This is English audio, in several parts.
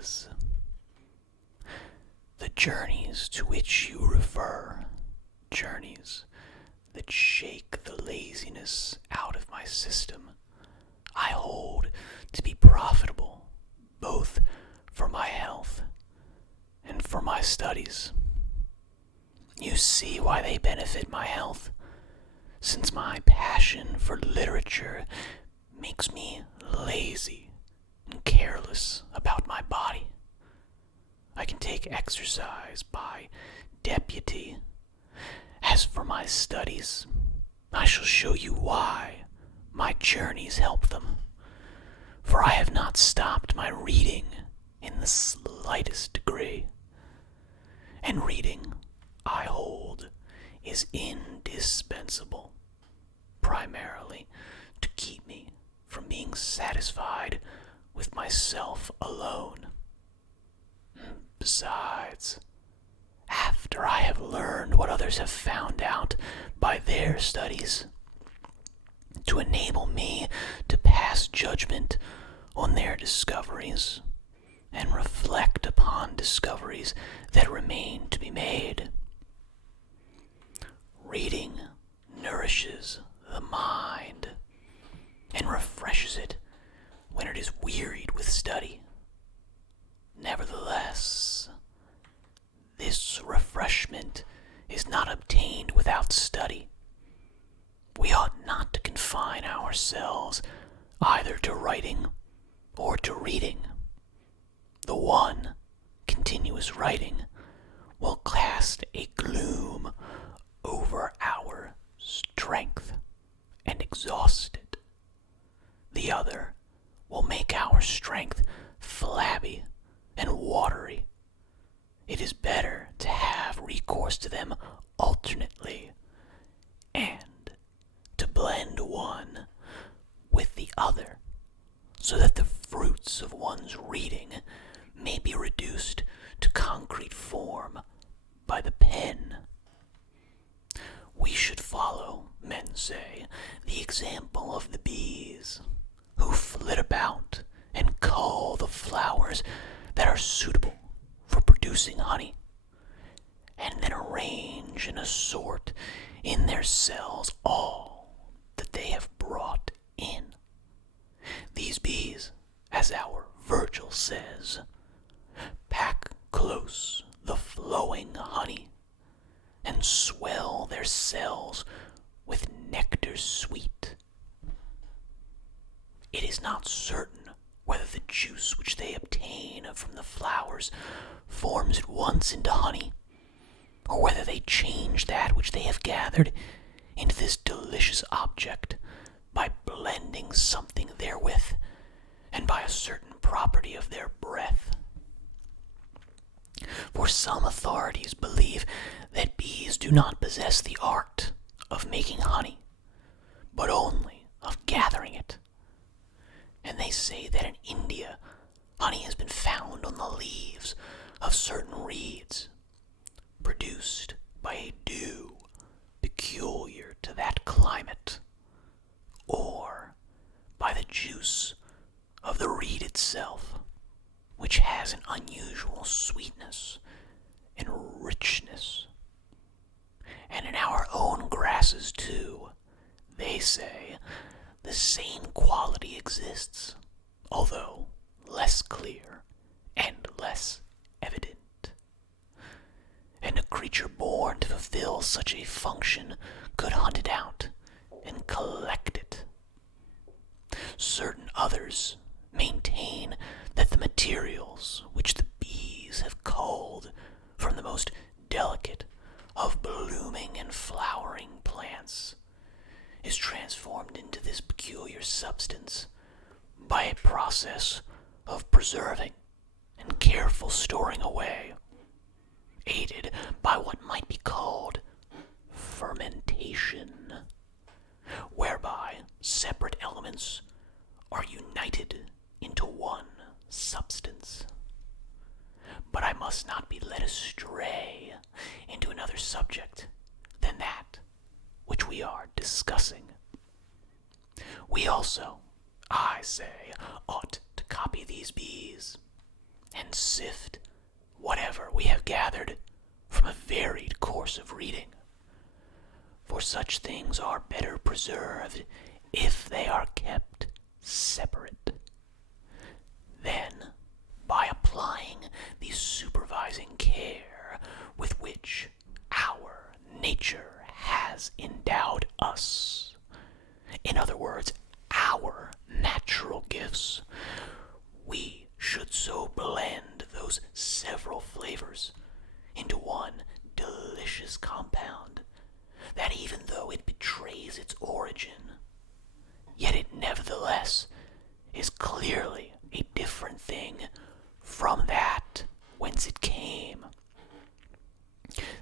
ideas. The journeys to which you refer, journeys that shake the laziness out of my system, I hold to be profitable both for my health and for my studies. You see why they benefit my health, since my passion for literature makes me lazy and careless about my body. I can take exercise by deputy. As for my studies, I shall show you why my journeys help them, for I have not stopped my reading in the slightest degree. And reading, I hold, is indispensable, primarily to keep me from being satisfied with myself alone. Besides, after I have learned what others have found out by their studies, to enable me to pass judgment on their discoveries and reflect upon discoveries that remain to be made. Reading nourishes the mind and refreshes it when it is wearied with study. Nevertheless, this refreshment is not obtained without study. We ought not to confine ourselves either to writing or to reading. The one, continuous writing, will cast a gloom over our strength and exhaust it. The other will make our strength flabby and watery. It is better to have recourse to them alternately and to blend one with the other, so that the fruits of one's reading may be reduced to concrete form by the pen. We should follow, men say, the example of the bees, who flit about and cull the flowers that are suitable for producing honey, and then arrange and assort in their cells all that they have brought in. These bees, as our Virgil says, pack close the flowing honey, and swell their cells with nectar sweet. It is not certain whether the juice which they obtain from the flowers forms at once into honey, or whether they change that which they have gathered into this delicious object by blending something therewith, and by a certain property of their breath. For some authorities believe that bees do not possess the art of making honey, but only of gathering it. And they say that in India, honey has been found on the leaves of certain reeds, produced by a dew peculiar to that climate, or by the juice of the reed itself, which has an unusual sweetness and richness. And in our own grasses, too, they say the same quality exists, although less clear and less evident. And a creature born to fulfill such a function could hunt it out and collect it. Certain others maintain that the materials which the bees have culled from the most delicate of blooming and flowering plants is transformed into this peculiar substance by a process of preserving and careful storing away, aided by what might be called fermentation, whereby separate elements are united into one substance. But I must not be led astray into another subject than that which we are discussing. We also, I say, ought to copy these bees, and sift whatever we have gathered from a varied course of reading. For such things are better preserved if they are kept separate. Then, by applying the supervising care with which our nature has endowed us, in other words, our natural gifts, we should so blend those several flavors into one delicious compound that even though it betrays its origin, yet it nevertheless is clearly a different thing from that whence it came.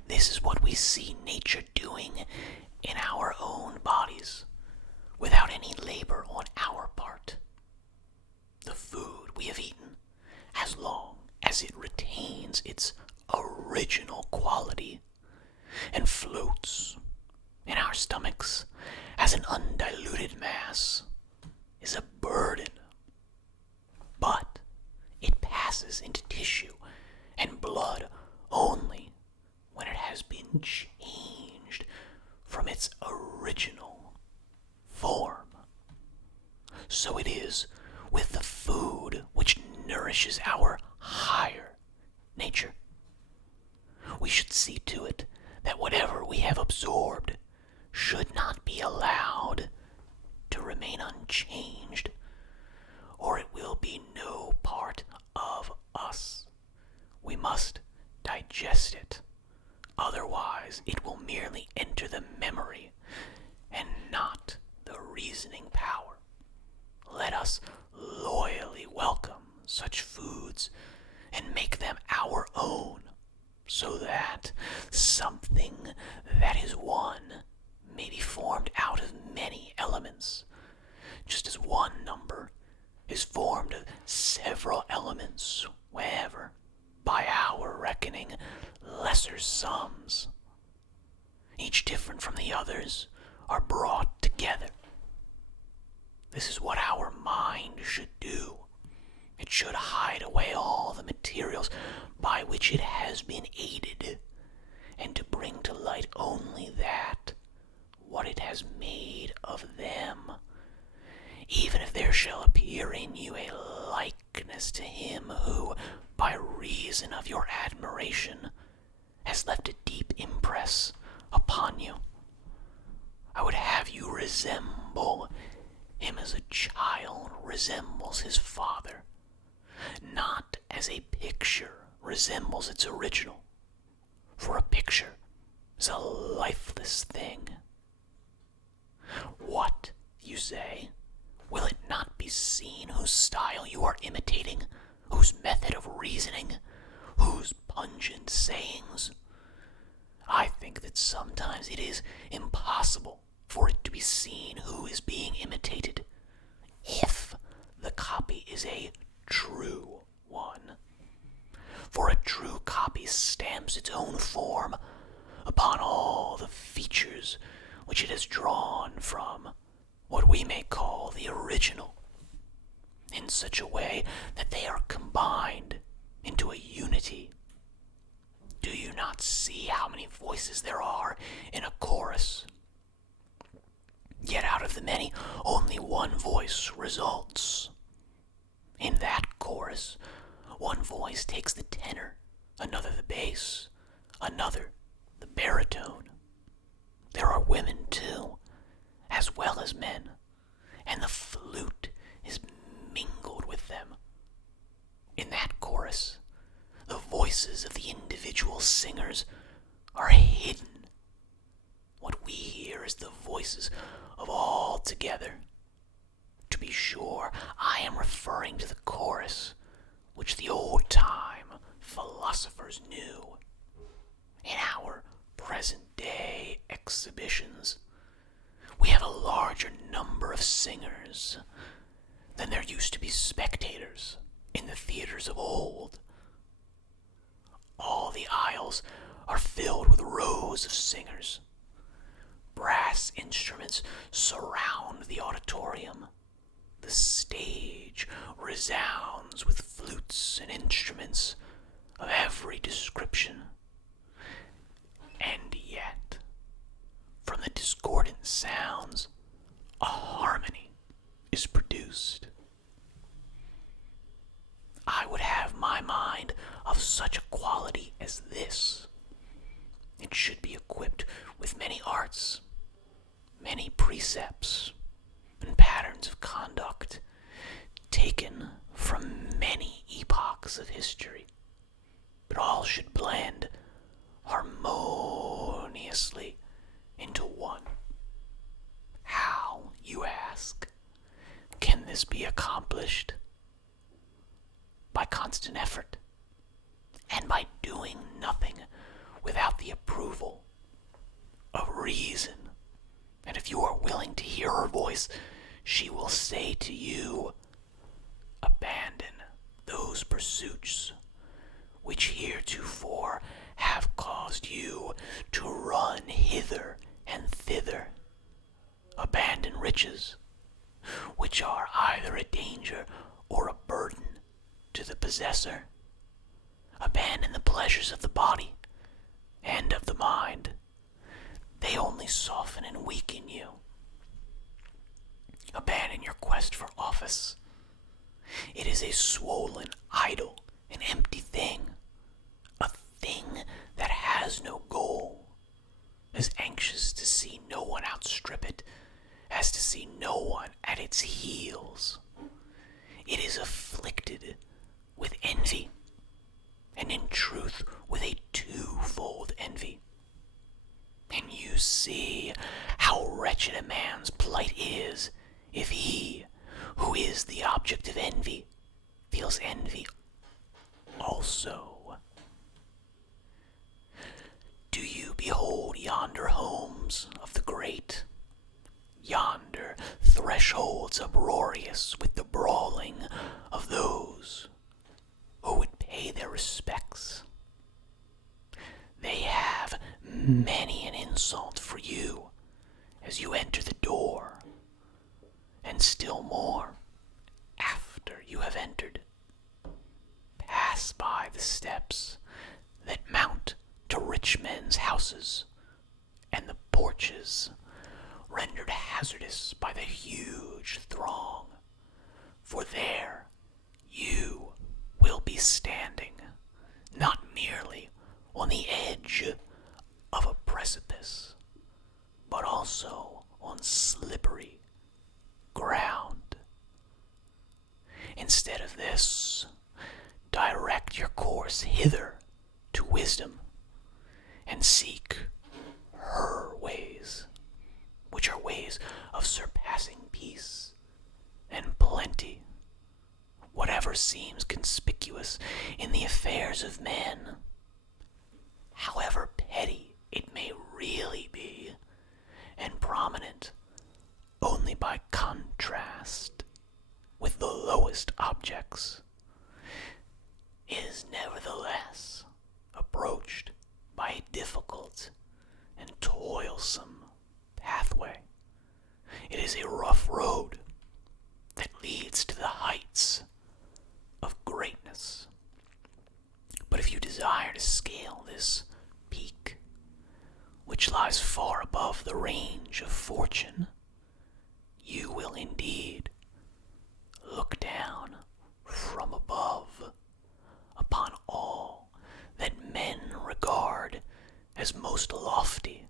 This is what we see nature doing in our own bodies, without any labor on our part. The food we have eaten, as long as it retains its original quality and floats in our stomachs as an undiluted mass, is a burden. But it passes into tissue and blood only when it has been changed from its original form. So it is with the food which nourishes our higher nature. We should see to it that whatever we have absorbed should not be allowed to remain unchanged, or it will be no part of us. We must digest it, otherwise it will merely enter the memory and not the reasoning power. Let us loyally welcome such foods and make them our own, so that something that is one may be formed out of many elements, just as one number is formed of several elements wherever, by our reckoning, lesser sums, each different from the others, are brought together. This is what our mind should do. It should hide away all the materials by which it has been aided, and to bring to light only that what it has made of them. Even if there shall appear in you a likeness to him who, by reason of your admiration, has left a deep impress upon you, I would have you resemble him as a child resembles his father, not as a picture resembles its original, for a picture is a lifeless thing. What, you say, will it not be seen whose style you are imitating, whose method of reasoning, whose pungent sayings? I think that sometimes it is impossible for it to be seen who is being imitated, if the copy is a true one. For a true copy stamps its own form upon all the features which it has drawn from what we may call the original, in such a way that they are combined into a unity. Do you not see how many voices there are in a chorus? Yet out of the many, only one voice results. In that chorus, one voice takes the tenor, another the bass, another the baritone. There are women, too, as well as men, and the flute is mingled with them. In that chorus, the voices of the individual singers are hidden. What we hear is the voices of all together. To be sure, I am referring to the chorus which the old-time philosophers knew. In our present-day exhibitions, we have a larger number of singers than there used to be spectators in the theaters of old. All the aisles are filled with rows of singers. Brass instruments surround the auditorium. The stage resounds with flutes and instruments of every description. And yet, from the discordant sounds, a harmony is produced. I would have my mind of such a quality as this. It should be equipped with many arts, many precepts, and patterns of conduct taken from many epochs of history, but all should blend harmoniously into one. How, you ask, can this be accomplished? By constant effort, and by doing nothing without the approval of reason. And if you are willing to hear her voice, she will say to you, abandon those pursuits which heretofore have caused you to run hither and thither. Abandon riches, which are either a danger or a burden to the possessor. Abandon the pleasures of the body and of the mind. They only soften and weaken you. Abandon your quest for office. It is a swollen, idle, and empty thing. A thing that has no goal. As anxious to see no one outstrip it as to see no one at its heels. It is afflicted with envy, and in truth with a twofold envy. And you see how wretched a man's plight is if he, who is the object of envy, feels envy also. Do you behold yonder homes of the great? Yonder thresholds uproarious with the brawling of those who would pay their respects? They have many an insult for you as you enter the door, and still more after you have entered. Pass by the steps that mount to rich men's houses, and the porches rendered hazardous by the huge throng, for there you will be standing, not merely on the edge of a precipice, but also on slippery ground. Instead of this, direct your course hither to wisdom, and seek her ways, which are ways of surpassing peace and plenty. Whatever seems conspicuous in the affairs of men, however petty it may really be, and prominent only by contrast with the lowest objects, is nevertheless approached by a difficult and toilsome pathway. It is a rough road that leads to the heights of greatness. But if you desire to scale this peak, which lies far above the range of fortune, you will indeed look down from above upon all that men regard as most lofty